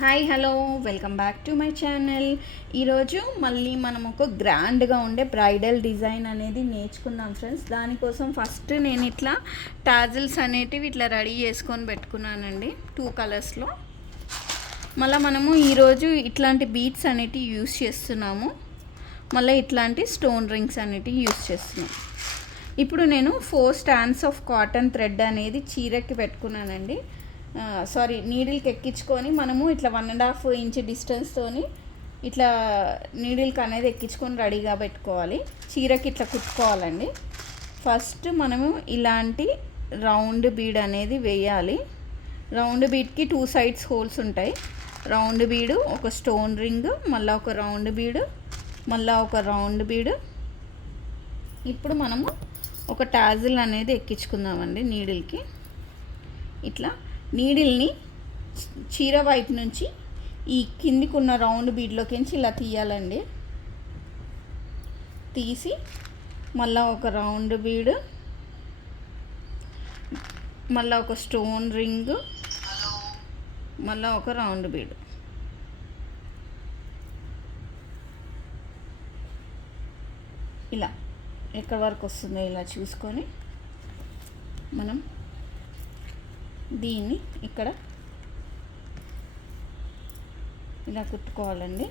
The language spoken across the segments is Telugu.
Hi hello welcome back to my channel. ఈరోజు మళ్ళీ మనం ఒక గ్రాండ్గా ఉండే బ్రైడల్ డిజైన్ అనేది నేర్చుకుందాం ఫ్రెండ్స్. దానికోసం ఫస్ట్ నేను ఇట్లా టాజిల్స్ అనేటివి ఇట్లా రెడీ చేసుకొని పెట్టుకున్నానండి 2 కలర్స్లో. మళ్ళీ మనము ఈరోజు ఇట్లాంటి బీడ్స్ అనేటివి యూస్ చేస్తున్నాము. మళ్ళీ ఇట్లాంటి స్టోన్ రింగ్స్ అనేటివి యూస్ చేస్తున్నాం. ఇప్పుడు నేను 4 స్టాండ్స్ ఆఫ్ కాటన్ థ్రెడ్ అనేది చీరకి పెట్టుకున్నానండి. నీడిల్కి ఎక్కించుకొని మనము ఇట్లా 1.5 ఇంచ్ డిస్టెన్స్తోని ఇట్లా నీడిల్కి అనేది ఎక్కించుకొని రెడీగా పెట్టుకోవాలి. చీరకి ఇట్లా కుట్టుకోవాలండి. ఫస్ట్ మనము ఇలాంటి రౌండ్ బీడ్ అనేది వేయాలి. రౌండ్ బీడ్కి 2 సైడ్స్ హోల్స్ ఉంటాయి. రౌండ్ బీడు, ఒక స్టోన్ రింగ్, మళ్ళీ ఒక రౌండ్ బీడు, మళ్ళీ ఒక రౌండ్ బీడు. ఇప్పుడు మనము ఒక టాజిల్ అనేది ఎక్కించుకుందామండి నీడిల్కి. ఇట్లా నీడిల్ని చీర వైపు నుంచి ఈ కిందికి ఉన్న రౌండ్ బీడ్లోకి ఇలా తీయాలండి. తీసి మళ్ళీ ఒక రౌండ్ బీడ్, మళ్ళీ ఒక స్టోన్ రింగ్, మళ్ళీ ఒక రౌండ్ బీడ్. ఇలా ఎక్కడి వరకు వస్తుందో ఇలా చూసుకొని మనం దీన్ని ఇక్కడ ఇలా కుట్టుకోవాలండి.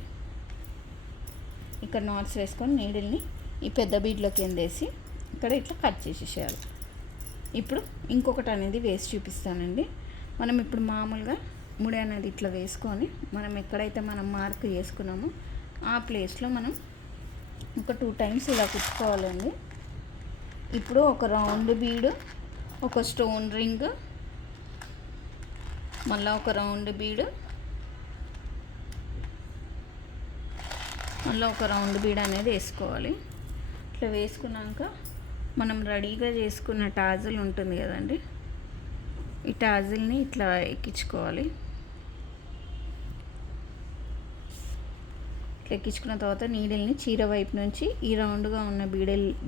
ఇక్కడ నాట్స్ వేసుకొని నీడిల్ని ఈ పెద్ద బీడ్లోకి ఎందేసి ఇక్కడ ఇట్లా కట్ చేసేసేయాలి. ఇప్పుడు ఇంకొకటి అనేది వేసి చూపిస్తానండి. మనం ఇప్పుడు మామూలుగా ముడి అనేది ఇట్లా వేసుకొని మనం ఎక్కడైతే మనం మార్క్ చేసుకున్నామో ఆ ప్లేస్లో మనం ఒక 2 టైమ్స్ ఇలా కుట్టుకోవాలండి. ఇప్పుడు ఒక రౌండ్ బీడు, ఒక స్టోన్ రింగ్, మళ్ళీ ఒక రౌండ్ బీడు, మళ్ళీ ఒక రౌండ్ బీడ్ అనేది వేసుకోవాలి. ఇట్లా వేసుకున్నాక మనం రెడీగా చేసుకున్న టాజిల్ ఉంటుంది కదండి, ఈ టాజిల్ని ఇట్లా ఎక్కించుకోవాలి. ఇట్లా ఎక్కించుకున్న తర్వాత నీడిల్ని చీర వైపు నుంచి ఈ రౌండ్గా ఉన్న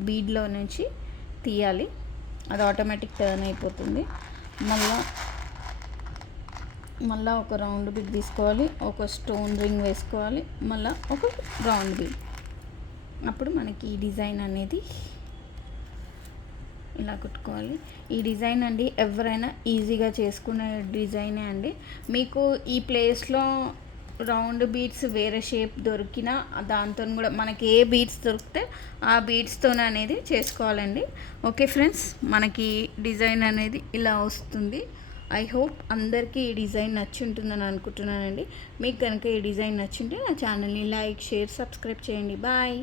బీడ్లో నుంచి తీయాలి. అది ఆటోమేటిక్ టర్న్ అయిపోతుంది. మళ్ళీ ఒక రౌండ్ బీడ్ తీసుకోవాలి, ఒక స్టోన్ రింగ్ వేసుకోవాలి, మళ్ళీ ఒక రౌండ్ బీడ్. అప్పుడు మనకి ఈ డిజైన్ అనేది ఇలా కుట్టుకోవాలి. ఈ డిజైన్ అండి ఎవరైనా ఈజీగా చేసుకునే డిజైనే అండి. మీకు ఈ ప్లేస్లో రౌండ్ బీడ్స్ వేరే షేప్ దొరికినా దాంతో కూడా మనకి ఏ బీడ్స్ దొరికితే ఆ బీడ్స్తో అనేది చేసుకోవాలండి. ఓకే ఫ్రెండ్స్, మనకి డిజైన్ అనేది ఇలా వస్తుంది. ఐ హోప్ అందరికీ ఈ డిజైన్ నచ్చి ఉంటుందని అనుకుంటున్నానండి. మీకు కనుక ఈ డిజైన్ నచ్చింటే నా ఛానల్ని లైక్, షేర్, సబ్స్క్రైబ్ చేయండి. బాయ్.